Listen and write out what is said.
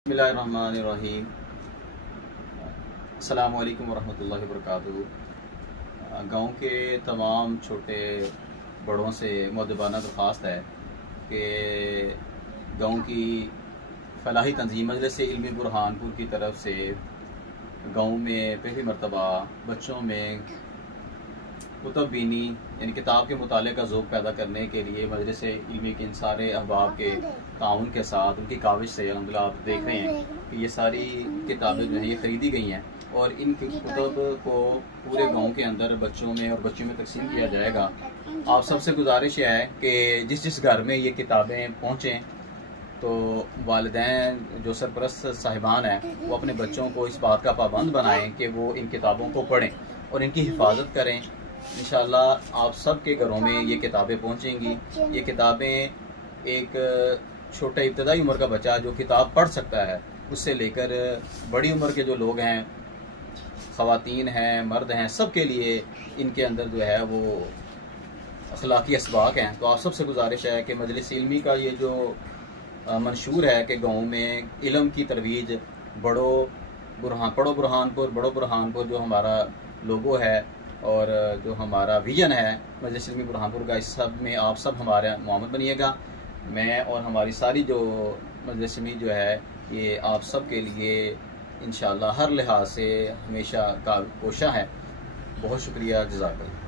बिस्मिल्लाहिर्रहमानिर्रहीम। अस्सलामु अलैकुम वरहमतुल्लाहि वबरकातुहू। गाँव के तमाम छोटे बड़ों से मुअद्दबाना दरख्वास्त है कि गाँव की फलाही तंजीम मजलिस इल्मी बुरहानपुर की तरफ से गाँव में पहली मरतबा बच्चों में कुतुब बीनी यानी किताब के मुताले का ज़ौक़ पैदा करने के लिए मजलिस इल्मी के इन सारे अहबाब के ताउन के साथ उनकी काविश से अल्हम्दुलिल्लाह आप देख रहे हैं कि ये सारी किताबें जो हैं ये ख़रीदी गई हैं और इन कुतुब को पूरे गांव के अंदर बच्चों में और बच्चों में तकसीम किया जाएगा। आप सबसे गुजारिश है कि जिस जिस घर में ये किताबें पहुँचें तो वालिदैन जो सरपरस्त साहिबान हैं वो अपने बच्चों को इस बात का पाबंद बनाएं कि वो इन किताबों को पढ़ें और इनकी हिफाजत करें। इंशाअल्लाह आप सब के घरों में ये किताबें पहुँचेंगी। ये किताबें एक छोटे इब्तदाई उम्र का बच्चा जो किताब पढ़ सकता है उससे लेकर बड़ी उम्र के जो लोग हैं, ख़वातीन हैं, मर्द हैं, सब के लिए इनके अंदर जो है वो अखलाकी असबाक हैं। तो आप सबसे गुजारिश है कि मजलिस इल्मी का ये जो मंशूर है कि गाँव में इल्म की तरवीज पढ़ो बुरहानपुर जो हमारा लोगो है और जो हमारा विजन है मजलिस इल्मी बुरहानपुर का, इस सब में आप सब हमारे मुआवनत बनिएगा। मैं और हमारी सारी जो मजलिस इल्मी जो है ये आप सब के लिए इंशाअल्लाह हर लिहाज से हमेशा का कोशा है। बहुत शुक्रिया, जज़ाकल्लाह।